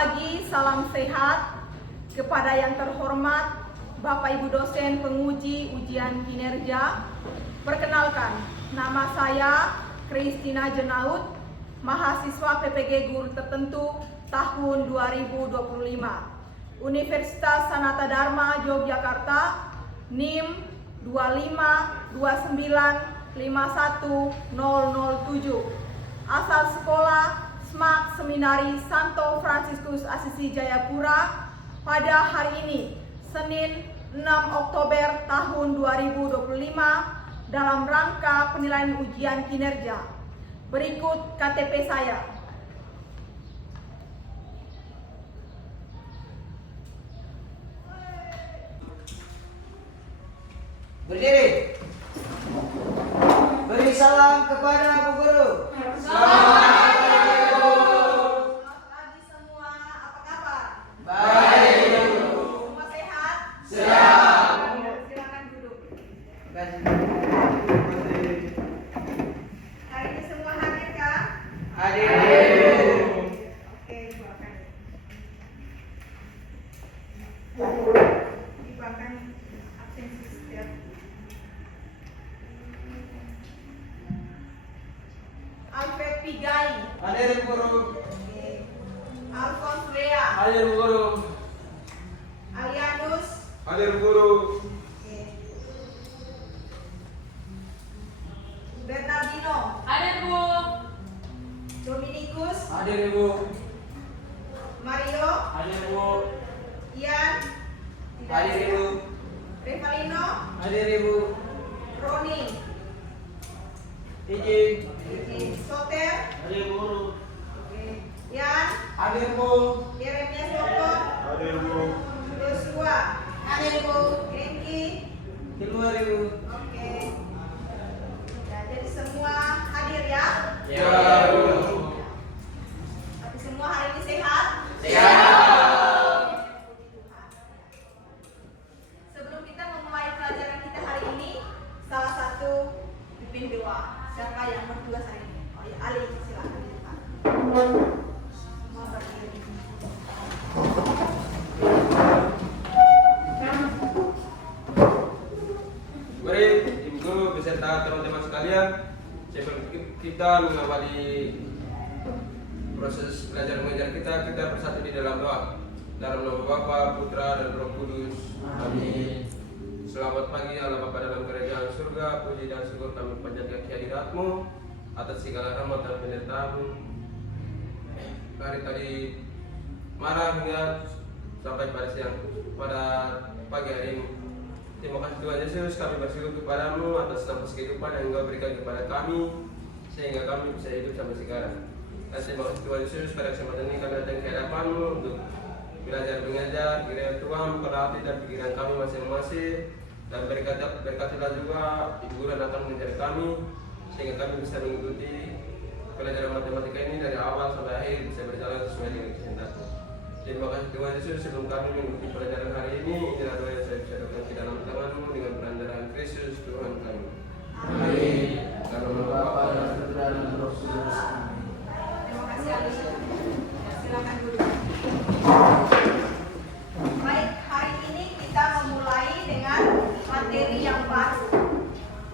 pagi, salam sehat kepada yang terhormat Bapak Ibu dosen penguji ujian kinerja. Perkenalkan, nama saya Christina Jenaut, mahasiswa PPG Guru Tertentu tahun 2025, Universitas Sanata Dharma Yogyakarta, NIM 25295151007, asal sekolah SMAK Seminari Santo Fransiskus Asisi Jayapura. Pada hari ini, Senin 6 Oktober tahun 2025, dalam rangka penilaian ujian kinerja. Berikut KTP saya. Berdiri. Beri salam kepada Bu Guru. Selamat pagi semua, apa kabar? Baik. Semua sehat? Siap. Silakan duduk. Terima kasih. Hari ini semua hadir kah? Hadir. Oke, silakan. Dibangkan absensi setiap. Alfred Pigai. Hadir Bu Guru. Oke. Alphonse Lea. Hadir Bu Guru. Alianus. Hadir Bu Guru. Oke. Bernardino. Hadir Bu. Dominikus. Hadir Ibu. Mario. Hadir Bu. Ian. Tidak Hadir ada. Ibu. Revalino. Hadir Ibu. Roni. Izin. Soter. Hadir Bu Guru. Oke. Ian. Hadir Bu. Yeremias Dokter. Hadir Bu. Joshua. Hadir Bu. Enki. Di luar Ibu. Oke. Ya, jadi semua hadir ya. Ya Bu. Tapi semua hari ini sehat? Siap. Sebelum kita memulai pelajaran kita hari ini, salah satu pimpin doa. Siapa yang bertugas hari ini? Oh ya, Ali, silakan di depan. Semua berdiri. Mari Ibu Guru beserta teman-teman sekalian, sebelum kita mengawali proses belajar mengajar kita bersatu di dalam doa. Dalam nama Bapa, Putra, dan Roh Kudus. Amin. Selamat pagi Allah Bapa dalam kerajaan surga. Puji dan syukur kami panjatkan kehadirat-Mu atas segala rahmat dan penyertaan-Mu. Hari tadi malam hingga sampai pada pagi hari ini. Terima kasih Tuhan Yesus, kami bersyukur kepadamu atas nafas kehidupan yang Engkau berikan kepada kami, sehingga kami bisa hidup sampai sekarang. Dan terima kasih Tuhan Yesus, pada kesempatan ini kami datang ke hadapan-Mu untuk belajar mengajar. Kiranya Tuhan memperhati dan pikiran kami masing-masing, dan berkatilah juga Ibu Guru yang akan mengajar kami, sehingga kami bisa mengikuti pelajaran matematika ini dari awal sampai akhir bisa berjalan sesuai dengan kehendak-Mu. Terima kasih Tuhan Yesus, sebelum kami mengikuti pelajaran hari ini, inilah doa yang saya bisa doakan di dalam tangan-Mu dengan perantaraan Kristus Tuhan kami. Amin. Dalam nama Bapa dan Putra dan Roh Kudus. Terima kasih Ali. Silakan duduk. Baik, hari ini kita memulai dengan materi yang baru.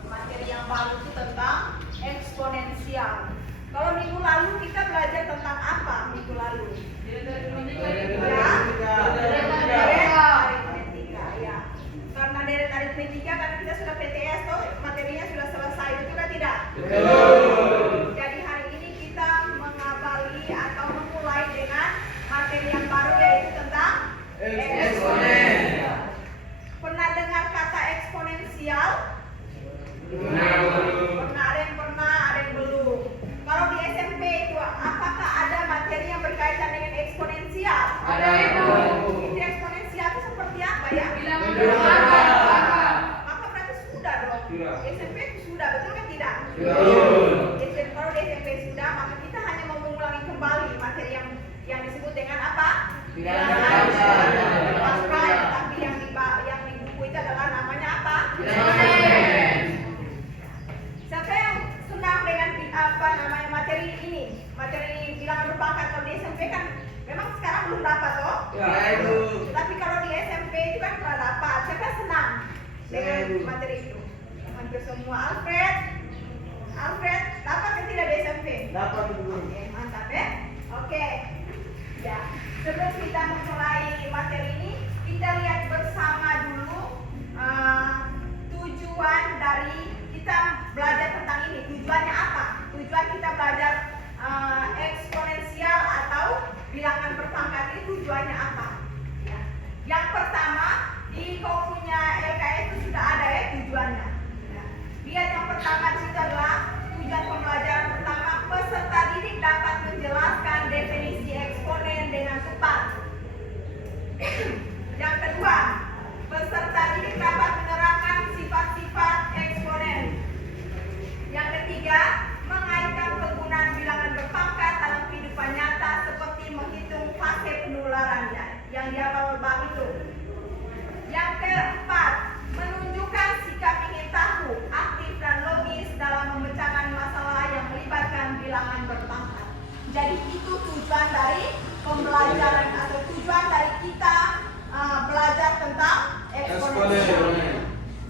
Materi yang baru itu tentang eksponensial. Kalau minggu lalu kita belajar tentang apa minggu lalu? Aritmetika, ya. Karena deret aritmetika kan kita sudah PTS toh, materinya sudah selesai, betul kan tidak? Jadi hari ini kita mengawali atau memulai dengan materi yang baru, yaitu tentang eksponensial. Pernah dengar kata eksponensial? Pernah, ada yang belum. Kalau di SMP itu apakah ada materi yang berkaitan dengan eksponensial? Ada Ibu. Itu eksponensial itu seperti apa ya? Maka berarti sudah dong. SMP itu sudah, betul kan tidak? Kalau di SMP sudah, maka kita hanya mau mengulangi kembali materi yang disebut dengan apa? Tapi yang di buku itu adalah namanya apa? Siapa yang senang dengan apa namanya materi ini, materi bilangan berpangkat. Kalau di SMP kan memang sekarang belum dapat toh. Ya, Ibu. Tapi kalau di SMP itu kan telah dapat. Siapa senang dengan materi itu? Hampir semua. Alfred, dapat kan tidak di SMP? Dapat Ibu. Oke, mantap ya. Oke. Ya, sebelum kita memulai materi ini, kita lihat bersama dulu tujuan dari kita belajar tentang ini. Tujuannya apa? Tujuan kita belajar eksponensial atau bilangan berpangkat ini tujuannya apa? Ya. Yang pertama, di bukunya LKS itu sudah ada ya tujuannya. Ya. Lihat yang pertama di situ adalah tujuan pembelajaran pertama, peserta didik dapat menjelaskan definisi eksponen dengan tepat. Yang kedua, peserta didik dapat menerangkan sifat-sifat eksponen. Yang ketiga, mengaitkan penggunaan bilangan berpangkat dalam kehidupan nyata seperti menghitung fase penularannya yang di awal bab itu. Yang keempat, menunjukkan sikap ingin tahu, aktif dan logis dalam memecahkan masalah yang melibatkan bilangan berpangkat. Jadi itu tujuan dari pembelajaran atau tujuan dari kita belajar tentang eksponensial.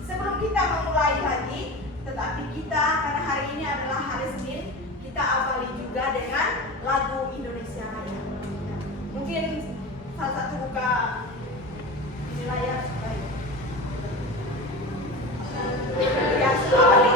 Sebelum kita memulai lagi, tetapi kita karena hari ini adalah hari Senin, kita awali juga dengan lagu Indonesia Raya. Mungkin salah satu buka di layar supaya ya sekali.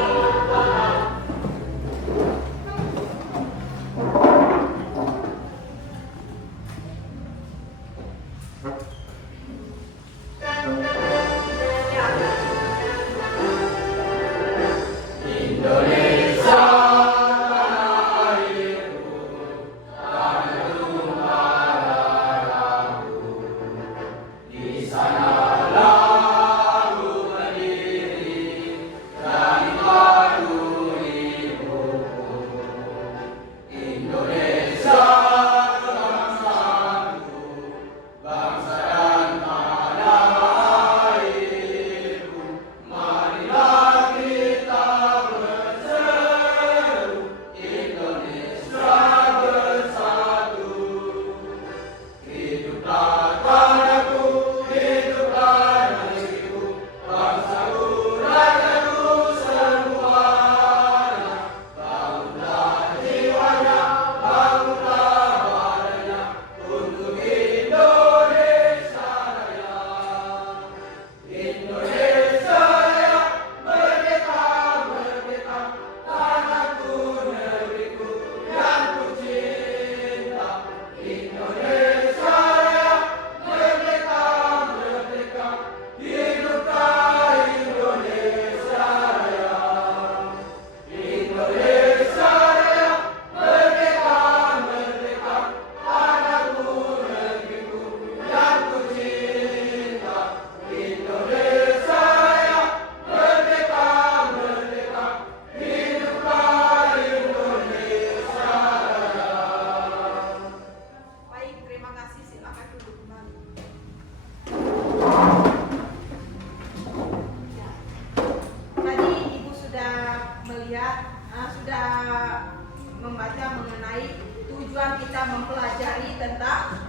Membaca mengenai tujuan kita mempelajari tentang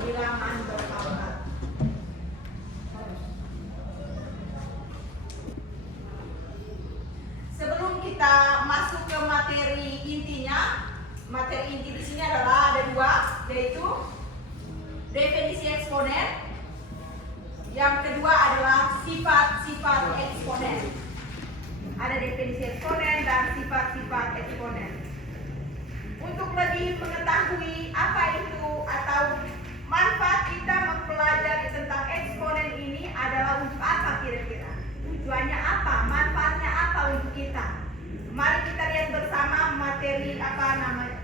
bilangan berpangkat. Sebelum kita masuk ke materi intinya, materi inti di sini adalah ada dua, yaitu definisi eksponen. Yang kedua adalah sifat-sifat eksponen. Ada definisi eksponen dan sifat-sifat eksponen. Untuk lebih mengetahui apa itu atau manfaat kita mempelajari tentang eksponen ini adalah untuk apa kira-kira? Tujuannya apa? Manfaatnya apa untuk kita? Mari kita lihat bersama materi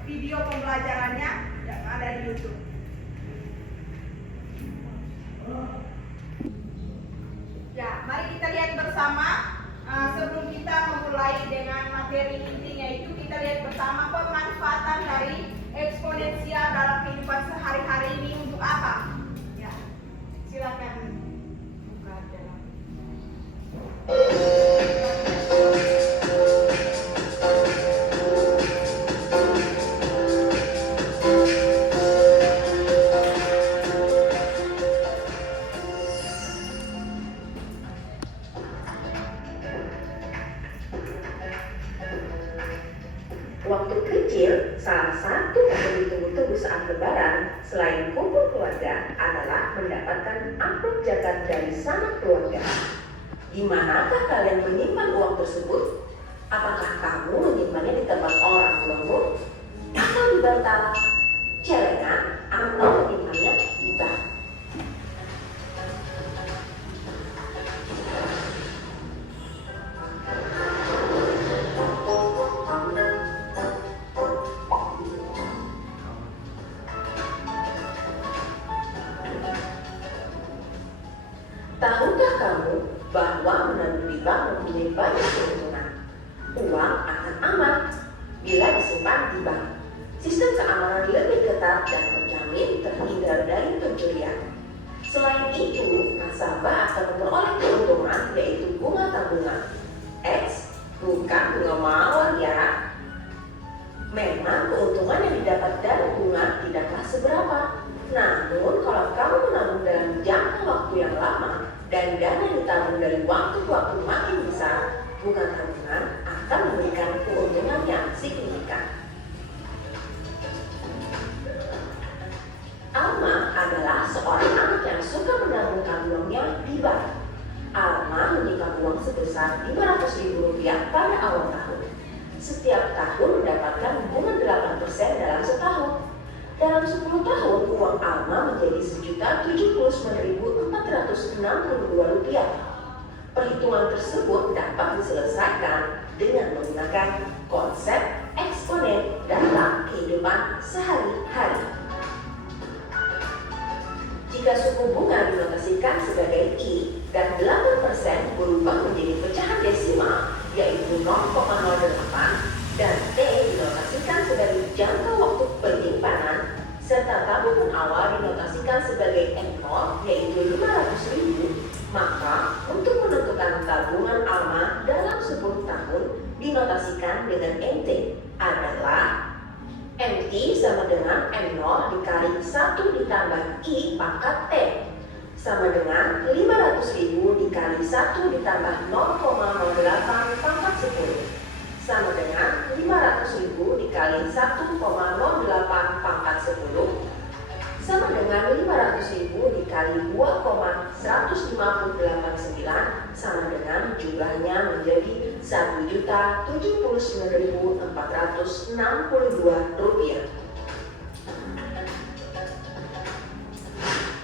video pembelajarannya yang ada di YouTube. Ya, mari kita lihat bersama. Sebelum kita memulai dengan materi intinya itu, kita lihat bersama pemanfaatan dari eksponensial dalam kehidupan sehari-hari ini untuk apa? Ya, silakan buka dalam. Waktu kecil, salah satu yang ditunggu-tunggu saat lebaran selain kumpul keluarga adalah mendapatkan amplop zakat dari sanak keluarga. Di manakah kalian menyimpan uang tersebut? Apakah kamu menyimpannya di tempat orang tuamu? Atau di bantal celengan atau menyimpannya di bank? Tahukah kamu bahwa menabung di bank mempunyai banyak keuntungan? Uang akan aman bila disimpan di bank. Sistem keamanan lebih ketat dan menjamin terhindar dari pencurian. Selain itu, nasabah akan memperoleh keuntungan yaitu bunga tabungan. Bukan bunga mawar ya. Memang keuntungan yang didapat dari bunga tidaklah seberapa. Namun, kalau kamu menabung dalam jangka waktu yang lama dan dana yang ditabung dari waktu ke waktu makin besar, bunga tabungan akan memberikan keuntungan yang signifikan. Alma adalah seorang anak yang suka menabungkan uangnya di bank. Alma menyimpan uang sebesar Rp500.000 pada awal tahun. Setiap tahun mendapatkan bunga 8% dalam setahun. Dalam 10 tahun, uang Alma menjadi Rp1.079.462. Perhitungan tersebut dapat diselesaikan dengan menggunakan konsep eksponen dalam kehidupan sehari-hari. Jika suku bunga dinotasikan sebagai I dan 8% berubah menjadi pecahan desimal, yaitu 0,08, dan T dinotasikan sebagai jangka waktu penyimpanan, serta tabungan awal dinotasikan sebagai N0, yaitu Rp500.000, maka untuk menentukan tabungan Alma dalam 10 tahun dinotasikan dengan NT adalah NT sama dengan N0 dikali 1 ditambah I pangkat T sama dengan Rp500.000 dikali 1 ditambah 0,08 pangkat 10 sama dengan Rp500.000 dikali 1,08 pangkat 10 sama dengan Rp500.000 dikali 2,1589 sama dengan jumlahnya menjadi Rp1.079.462.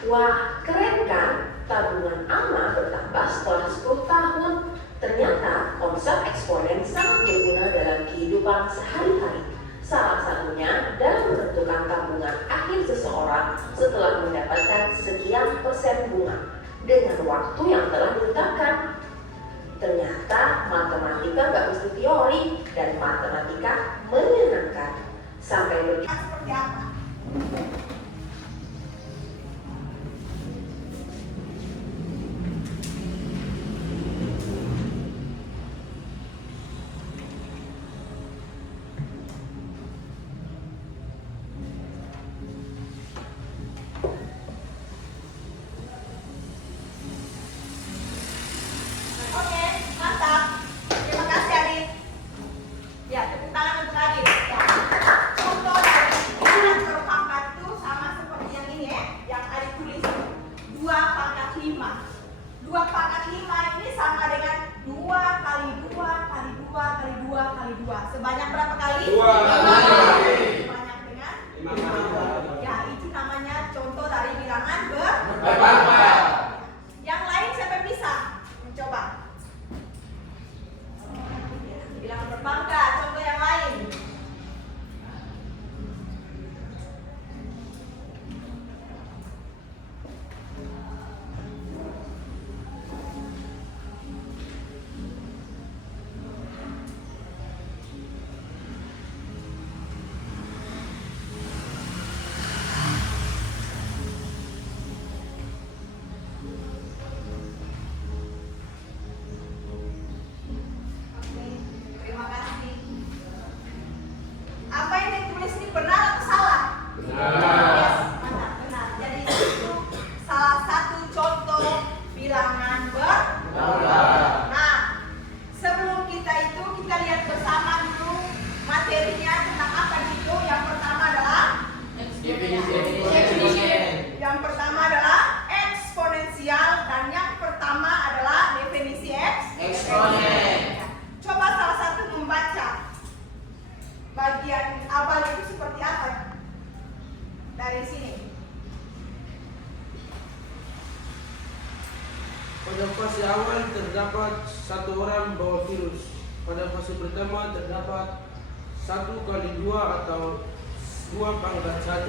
Wah, keren kan? Tabungan Alma bertambah setelah 10 tahun. Ternyata konsep eksponen sangat berguna dalam kehidupan sehari-hari. Salah satunya dalam menentukan tabungan akhir seseorang setelah mendapatkan sekian persen bunga dengan waktu yang telah ditetapkan. Ternyata matematika nggak mesti teori dan matematika menyenangkan. Sampai berjumpa. Seperti apa? Oke, mantap. Terima kasih Adit. Ya, tepuk tangan untuk Adit. Ya. Contoh dari bilangan berpangkat itu sama seperti yang ini ya, yang Adit tulis 2/5. 2/5 ini sama dengan 2 kali 2 kali 2 kali 2 kali 2. Sebanyak berapa kali? 2 kali. Sebanyak dengan 5 kali. Ya, itu namanya contoh dari bilangan berpangkat. Berpangkat. Yang lain siapa yang bisa mencoba? Bilangan berpangkat, contoh yang lain. fase awal terdapat 1 orang membawa virus. Pada fase pertama terdapat 1 kali 2 atau 2 pangkat 1.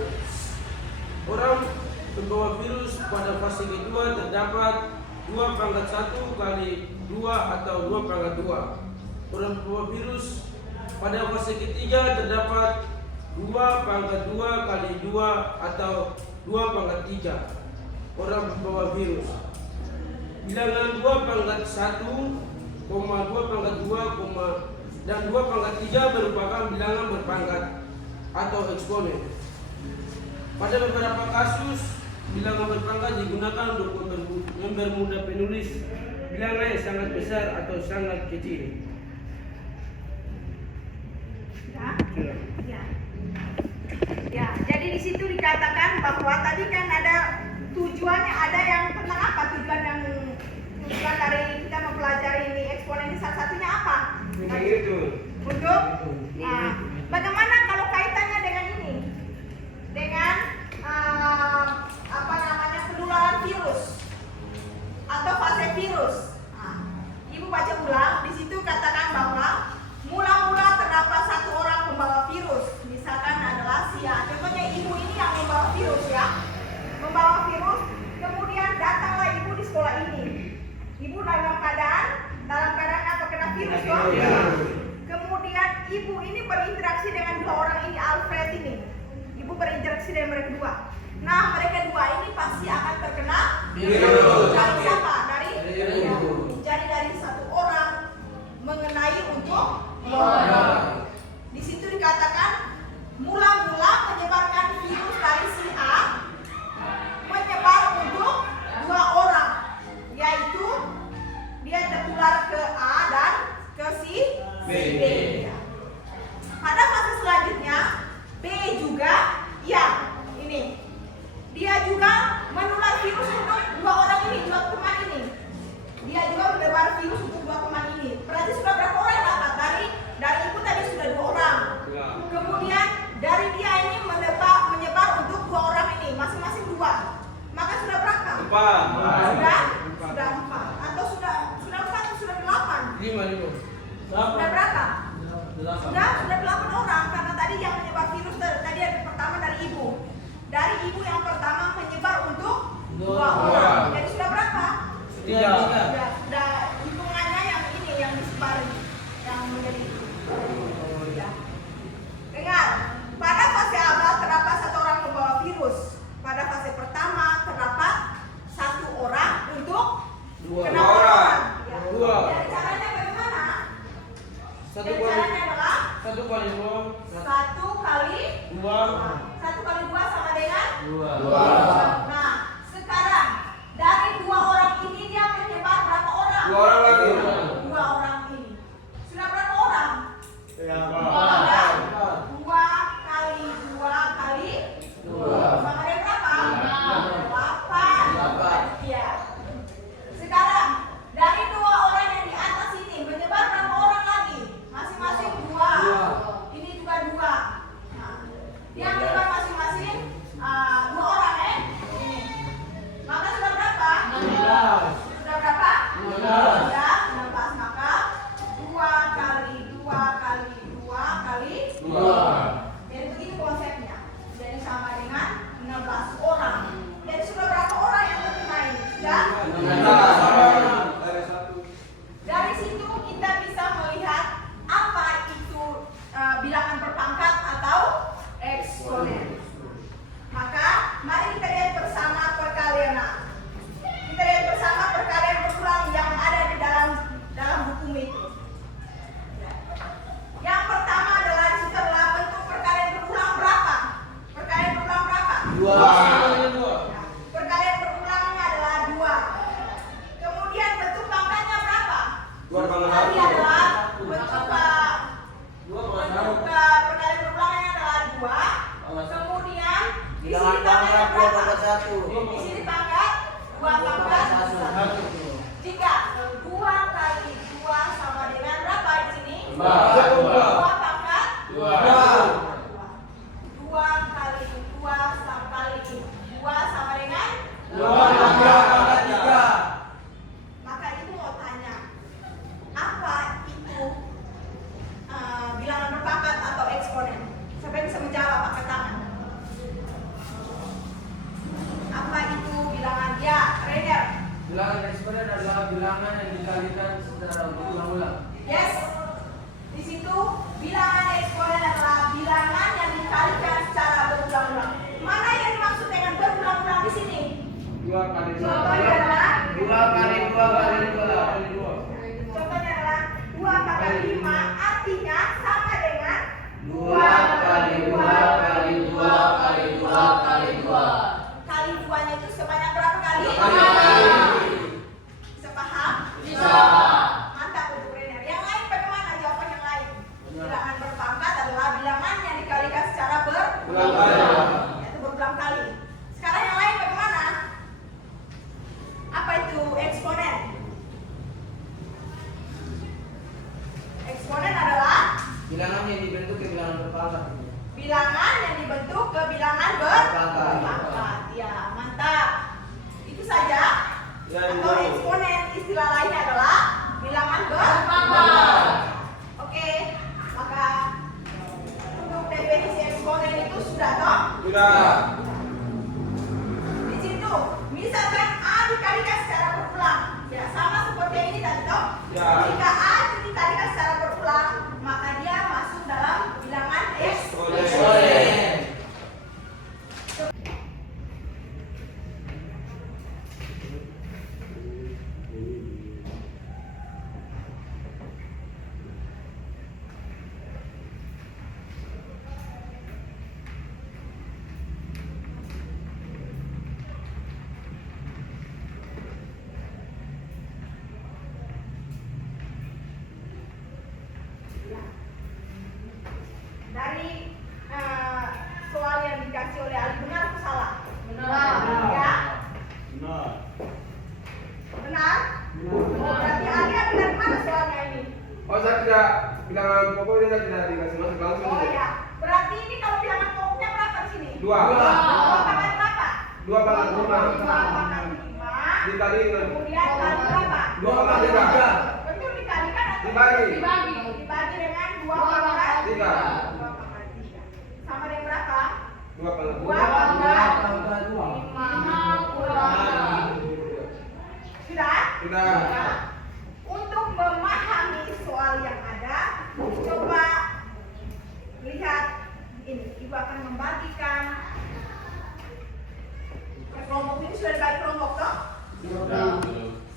Orang membawa virus pada fase kedua terdapat 2 pangkat 1 kali 2 atau 2 pangkat 2. Orang membawa virus pada fase ketiga terdapat 2 pangkat 2 kali 2 atau 2 pangkat 3 orang membawa virus. Bilangan 2 pangkat 1, 2 pangkat 2, dan 2 pangkat 3 merupakan bilangan berpangkat atau eksponen. Pada beberapa kasus, bilangan berpangkat digunakan untuk mempermudah penulis bilangan yang sangat besar atau sangat kecil. Ya, jadi di situ dikatakan bahwa tadi kan ada tujuannya, ada yang tentang apa tujuan dari kita mempelajari ini eksponen ini salah satunya apa? Untuk bagaimana kalau kaitannya dengan ini, dengan penularan virus atau fase virus. Ibu baca ulang, di situ katakan bahwa mula-mula terdapat 1 orang pembawa virus, misalkan adalah si A. Contohnya ibu ini yang membawa virus ya, membawa virus. Kemudian datanglah ibu di sekolah ini. Ibu dalam keadaan apa kena virus dong? Kemudian ibu ini berinteraksi dengan 2 orang ini, Alfred ini. Ibu berinteraksi dengan mereka 2. Nah, mereka 2 ini pasti akan terkena virus. Dari siapa? Dari ibu. Jadi dari 1 orang mengenai untuk 2 orang. Di situ dikatakan mula-mula menyebarkan virus dari si A menyebar untuk 2 orang, yaitu dia tertular ke A dan ke si B. Pada fase selanjutnya B juga ini dia juga menular virus untuk 2 orang ini, 2 teman ini. Dia juga menyebar virus untuk 2 teman ini. Berarti sudah berapa orang yang dapat? Dari ibu tadi sudah 2 orang. Kemudian dari dia ini menyebar untuk 2 orang ini, masing-masing 2. Maka sudah berapa? 4. Sudah 4. Atau sudah 4 atau sudah 8? 5. Sudah berapa? Sudah 8 orang, karena tadi yang menyebar virus tadi ada pertama dari ibu. Dari ibu yang pertama menyebar untuk 2 orang. Jadi sudah berapa? Sudah hitungannya yang ini yang disebar yang menjadi ya. Dengar, pada fase awal terdapat 1 orang membawa virus. Pada fase pertama terdapat 1 orang untuk 2 orang. Ya. 2. Jadi caranya bagaimana? 1 Jadi caranya adalah 1 kali 2. 1 kali 2 sama dengan 2. Nah, sekarang dari 2 orang ini dia menyebar berapa orang? 2 orang lagi. 2 orang ini. Sudah berapa orang? 2 kali 2 kali 2 sama dengan berapa? 8. Iya. Sekarang dari 2 orang yang di atas ini menyebar berapa orang lagi? Masing-masing 2. Ini juga 2. Nah, dia menyebar masing-masing 2 orang ini. Maka sudah berapa? 16. Sudah berapa? 16. Ya, 16. Maka 2 kali 2 kali 2 kali 2. Jadi begini konsepnya. Jadi sama dengan 16 orang. Jadi sudah berapa orang yang terkena ini? Sudah? 16. Dari situ kita bisa melihat apa itu bilangan berpangkat atau eksponen. Maka mari kita lihat bersama perkalian. Kita lihat bersama perkalian berulang yang ada di dalam buku itu. Yang pertama adalah di situ adalah bentuk perkalian berulang berapa? Perkalian berulang berapa? 2. Perkalian berulangnya adalah 2. Kemudian bentuk pangkatnya berapa? 2 pangkat Tadi 1. adalah bentuk perkalian berulangnya adalah 2. Kemudian di sini pangkatnya berapa? Di sini pangkat 2 pangkat 1. Jika 2 kali 2 sama dengan berapa di sini? 2 pangkat 2. 2 kali 2 sama kali 2 sama dengan 2 pangkat 3. Maka dibentuk ke bilangan berpangkat. Bilangan yang dibentuk ke bilangan berpangkat. Ya, mantap. Itu saja. Atau eksponen, istilah lainnya adalah bilangan berpangkat. Oke, maka untuk definisi eksponen itu sudah toh? Sudah. Di situ, misalkan A dikalikan secara berulang, ya sama seperti yang ini tadi toh? Ya. Jika A dikalikan secara berulang, maka dia masuk dalam bilangan eksponen. Dari soal yang dikasih oleh Ali, benar atau salah? Benar. Ya? Benar? Oh, berarti Ali yang benar mana soalnya ini? Oh, saya tidak bilangan pokoknya saya tidak dikasih masuk langsung. Oh ya, berarti ini kalau bilangan pokoknya berapa di sini? Dua. Dua pangkat berapa? 2/5. 2/5. Dikali dengan Kemudian kali berapa? 2/3. Betul dikalikan atau Dibagi. Dibagi dengan 2/3. 3. 2/3. Sama dengan berapa? 2/5. 2/5. Sudah? Sudah. Ya. Untuk memahami soal yang ada, coba lihat ini. Ibu akan membagikan kelompok ini, sudah dibagi kelompok toh?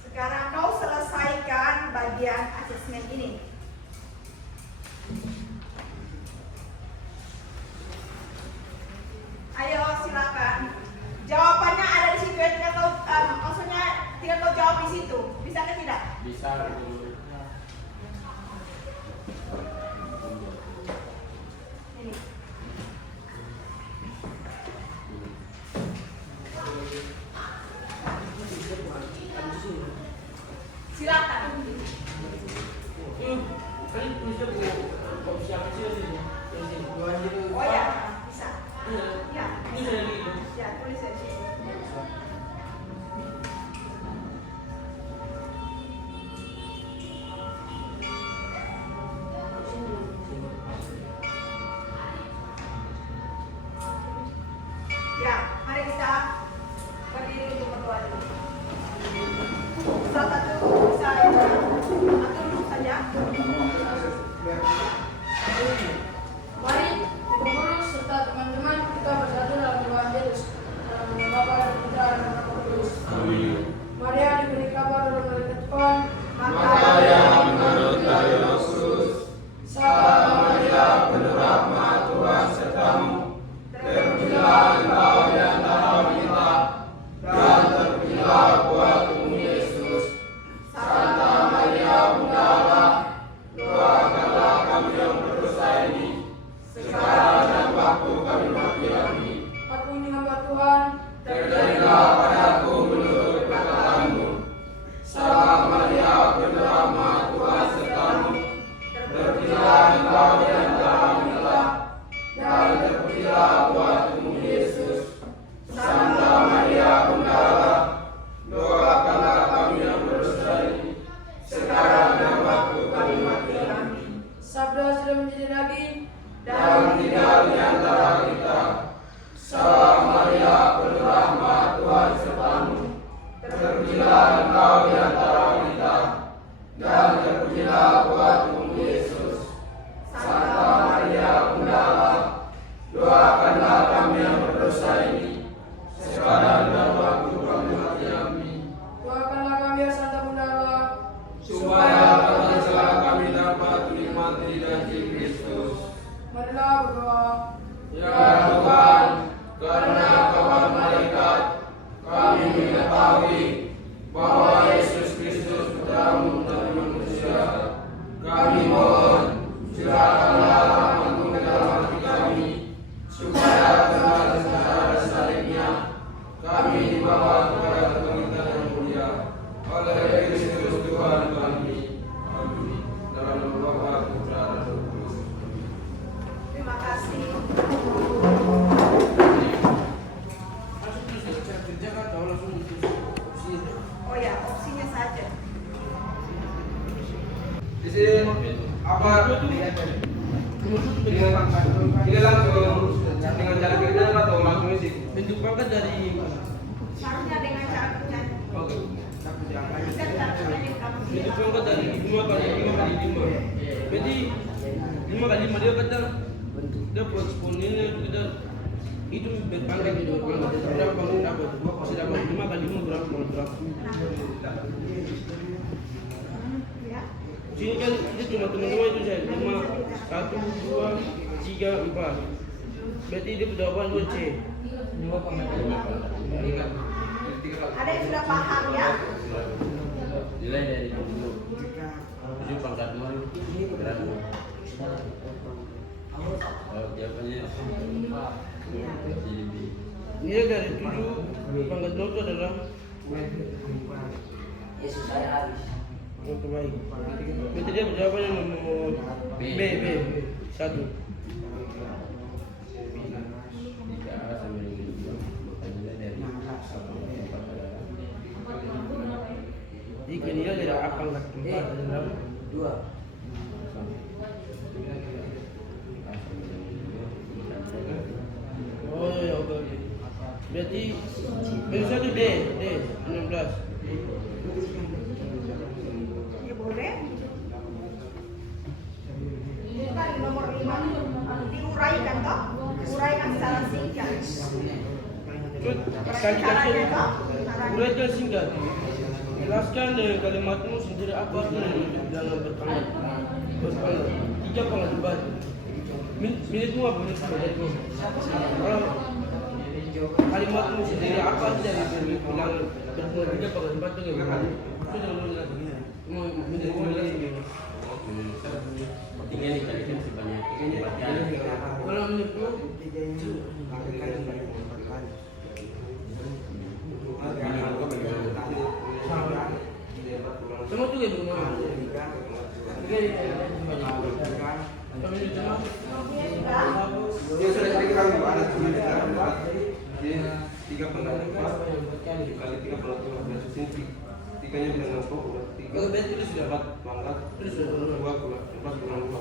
Sekarang kau selesaikan bagian asesmen ini. Ayo silakan. Jawabannya ada di situ ya, tinggal kau maksudnya tinggal kau jawab di situ. Bisa ke tidak? Bisa. Ini. Silakan. Oh ya, bisa. Ya. Ya, tulis aja. Ya, mari kita berdiri untuk berdoa dulu. Salah satu bisa atau duduk saja. Mari guru serta teman-teman kita bersatu dalam doa Yesus dalam nama Bapa dan Putra dan Roh Kudus. Amin. Maria diberi kabar oleh malaikat Tuhan, Maka yang menurut dari Yesus, Salam Maria penuh rahmat Tuhan sertamu, terpujilah engkau di antara wanita, dan terpujilah buah tubuhmu Yesus. Santa Maria Bunda Allah, doakanlah kami yang berdosa ini, sekarang dan waktu kami mati. Amin. aku ini hamba Tuhan, Terjadilah padaku menurut kata-Mu. Salam Maria penuh rahmat Tuhan sertamu, terpujilah engkau di antara wanita, dan terpujilah buah tubuhmu Yesus. Santa Maria Bunda Allah, doakanlah kami yang berdosa ini, sekarang dan waktu kami mati. Amin. sabda sudah menjadi daging, Dan tinggal di antara kita. Salam Maria penuh rahmat Tuhan sertamu, terpujilah engkau di antara wanita, dan terpujilah buah tubuhmu Yesus. Santa Maria Bunda Allah, doakanlah kami yang berdosa ini, sekarang dan waktu kami mati. Amin. doakanlah kami ya Santa Bunda Allah, Supaya pada saat kami dapat menikmati janji Kristus. marilah berdoa. Ya Tuhan, karena kabar malaikat, kami mengetahui bahwa Yesus Kristus Putra-Mu dari manusia. Kami mohon, curahkanlah rahmat-Mu ke dalam hati kami, supaya dengan secara salibnya kami dibawa kepada kebangkitan yang mulia oleh Kristus Tuhan kami. Amin. Dalam nama Bapa, Putra, dan Roh Kudus. Amin. Ini langsung dengan cara kerja atau langsung isi? Bentuk pangkat dari Harusnya dengan cara kerja. Oke. Kan cara kerjanya kamu bentuk pangkat dari 5 kali 5. Jadi 5 kali 5 dia kata dia buat eksponennya kita itu berpangkat gitu berpangkat berapa bangun dapat bisa dapat 5 kali 5 berapa. Ya. Sini kan itu cuma teman-teman itu saya 5 1 2 3 4. Berarti dia berapa 2 C. Ada yang sudah paham ya? Nilai dari 7 pangkat 0 berapa? Jawabannya jadi Nilai dari 7 pangkat 0 itu adalah Yesus saya habis. yang terbaik. Berarti dia jawabannya nomor B 1. jika A sama dengan 2 maka nilai dari A pangkat 4 adalah Jika nilai dari A pangkat 4 adalah 2. oh ya oke. Berarti bisa tuh D 16. Ya boleh. Itu kan nomor 5 diuraikan toh? Uraikan secara singkat. Terus Caranya toh? uraikan singkat. Jelaskan dengan kalimatmu sendiri apa itu yang dalam berpangkat. 3 pangkat debat. Menitmu apa menitmu? Kalau kalimatmu sendiri apa sih yang bilang berpangkat 3 pangkat debat itu gimana? Itu jangan lagi. Menitmu lagi. tinggal dikalikan sebanyak 4 kali. Kalau menitmu sama juga di rumah. Dia sudah dikira ada cuma jadi 3 pangkat 4 dikali 3 pangkat 15 ini 3-nya bilang 60 udah 3. Kalau berarti itu sudah 4 pangkat 2 kurang 4 kurang 2.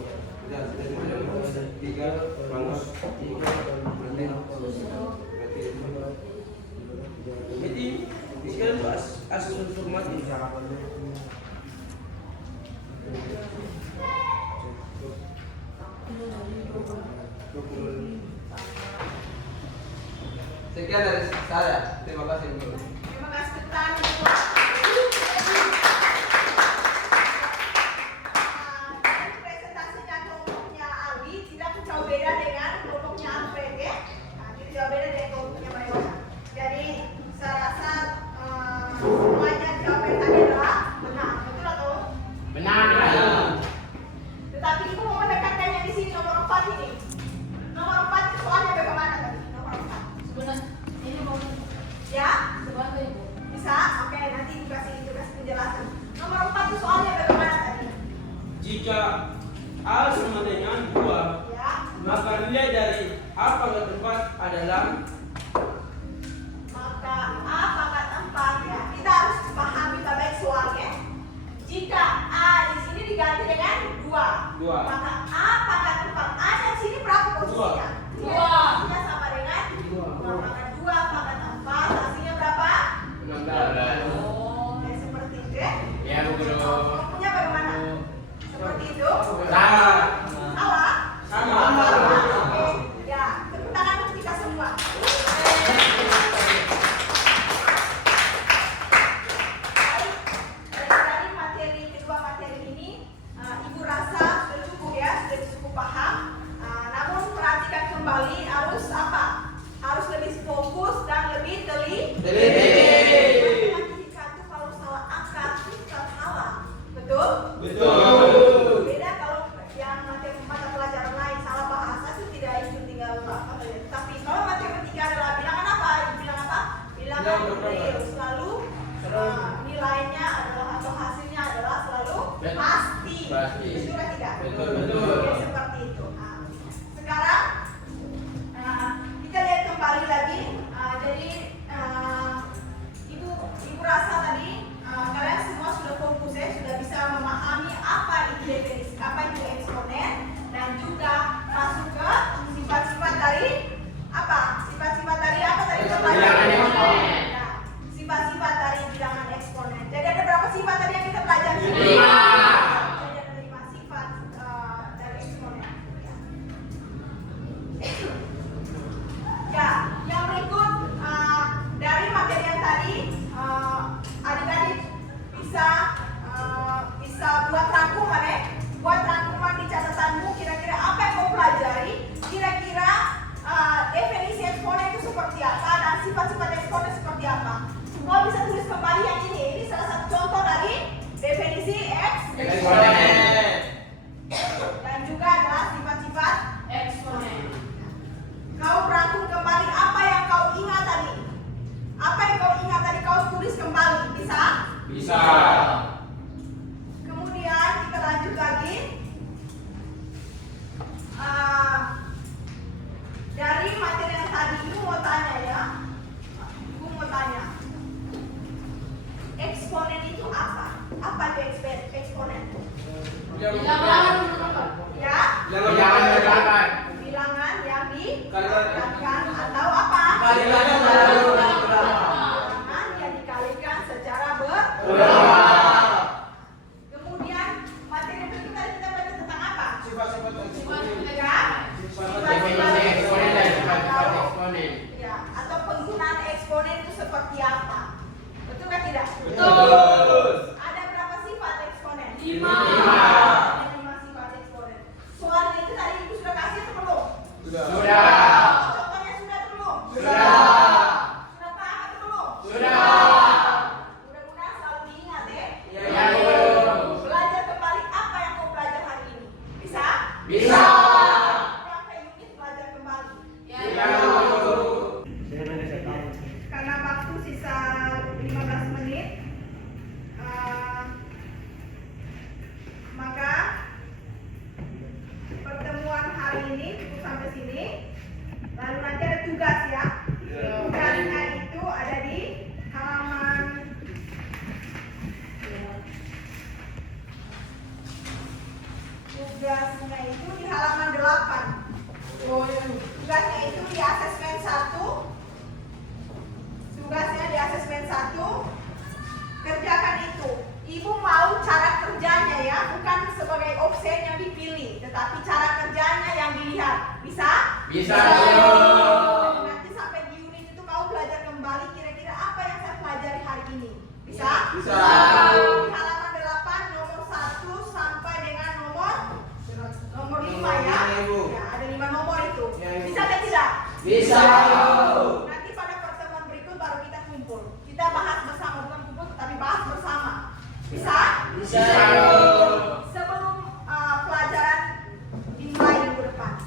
Ya sudah cuma 3 pangkat 4. Jadi sekarang itu asal informasi. Sekian dari saya. Terima kasih. Terima kasih Ketan. Dan presentasinya kelompoknya Alwi tidak jauh beda dengan kelompoknya Alfred ya. Nah, jadi jauh beda dengan kelompoknya Mayona. Jadi saya rasa semuanya jawaban tadi adalah benar, betul atau? Benar. Tetapi ibu mau menekankan yang di sini nomor 4 ini. Nomor 4 itu soalnya bagaimana tadi? Nomor 4. Sebenarnya ini mau Ya? sebenarnya ibu. Bisa? Oke, nanti dikasih penjelasan. Nomor 4 itu soalnya bagaimana tadi? Jika A sama dengan 2, Ya. maka nilai dari A pangkat 4 adalah Maka A pangkat 4 ya. Kita harus pahami baik soalnya. Jika A di sini diganti dengan 2, maka A pangkat 4. A di sini berapa posisinya? 2. Posisinya sama dengan 2. Maka 2 pangkat 4 hasilnya berapa? 16. Oke, seperti itu ya. Ya, Bu Guru. Punya bagaimana? Seperti itu? Sama. Salah? sama. Oke. Ya, tepuk tangan untuk kita semua. Dari materi kedua materi ini, Ibu rasa sudah cukup ya, sudah cukup paham. Namun perhatikan kembali harus apa? Harus lebih fokus dan lebih teliti. Matematika itu kalau salah angka itu bukan salah, betul? Beda kalau yang mata pelajaran lain salah bahasa itu tidak itu tinggal apa ya. Tapi kalau matematika adalah bilangan apa? Bilangan apa? Bilangan real. Selalu nilainya adalah atau hasilnya adalah selalu pasti. Pasti. Betul atau tidak? Betul. Oke, seperti itu. Nah, sekarang Bisa. Kemudian kita lanjut lagi. Dari materi yang tadi Ibu mau tanya ya. Ibu mau tanya. Eksponen itu apa? Apa itu eksponen? Bilangan Ya? Bilangan. Bilangan yang Kalikan. dikalikan atau apa? Kalikan. Bilangan yang dikalikan secara Berulang. Kemudian materi berikut tadi kita baca tentang apa? Sifat-sifat eksponen. Ya? Definisi eksponen dan sifat-sifat eksponen. Ya, atau penggunaan eksponen itu seperti apa? Betul kan tidak? Betul. Ada berapa sifat eksponen? 5. Ada 5 sifat eksponen. Soalnya itu tadi Ibu sudah kasih atau belum? Sudah. Contohnya sudah atau belum? Sudah. Sudah paham atau belum? Sudah. Mudah-mudahan selalu diingat ya. Ya, Ibu. Belajar kembali apa yang kau belajar hari ini. Bisa? Bisa. Berapa unit belajar kembali? Ya. Ya, Ibu. Karena waktu sisa 15 menit, maka pertemuan hari ini cukup sampai sini. Lalu nanti ada tugas ya. Tugasnya itu ada di halaman tugasnya itu di halaman 8. Tugasnya itu di asesmen 1. Tugasnya di asesmen 1. Kerjakan itu. Ibu mau cara kerjanya ya, bukan sebagai option yang dipilih, tetapi cara kerjanya yang dilihat. Bisa? Bisa. Jadi nanti sampai di unit itu kau belajar kembali kira-kira apa yang saya pelajari hari ini. Bisa? Bisa. Di halaman 8 nomor 1 sampai dengan nomor 5 ya. Iya, Ibu. Ya, ada 5 nomor itu. Iya, Ibu. Bisa atau tidak? Bisa. Nanti pada pertemuan berikut baru kita kumpul. Kita bahas bersama, bukan kumpul tapi bahas bersama. Bisa? Bisa. Sebelum pelajaran dimulai minggu depan,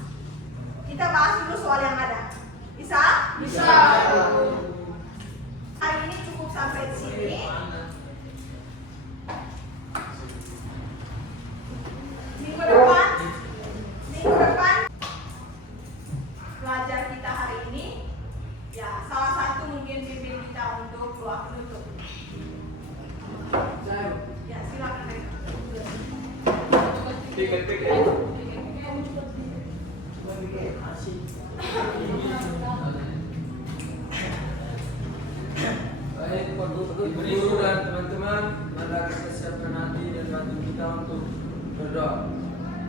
kita bahas dulu soal yang ada. Bisa? Bisa. Hari ini cukup sampai di sini. Minggu depan pelajar kita hari ini, ya salah satu mungkin bimbing kita untuk doa penutup. Ya silakan. Pikir-pikir. Baik, Ibu Guru dan teman-teman, mari kita siapkan hati dan bantu kita untuk berdoa.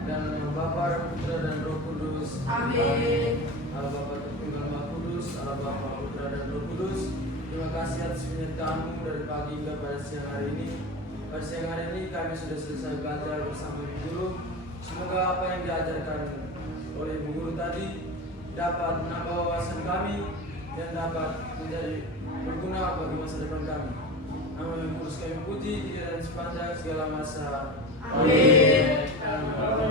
Dan nama Bapa dan Putra dan Roh Kudus. Amin. Allah Bapa Tunggal Maha Kudus, Allah Bapa Putra dan Roh Kudus. Terima kasih atas penyertaan-Mu dari pagi hingga pada siang hari ini. Pada siang hari ini kami sudah selesai belajar bersama Ibu Guru. Semoga apa yang diajarkan oleh Ibu Guru tadi dapat menambah wawasan kami dan dapat menjadi berguna bagi masa depan kami. Nama Ibu Guru kami puji dan sepanjang segala masa. Amin. Amin.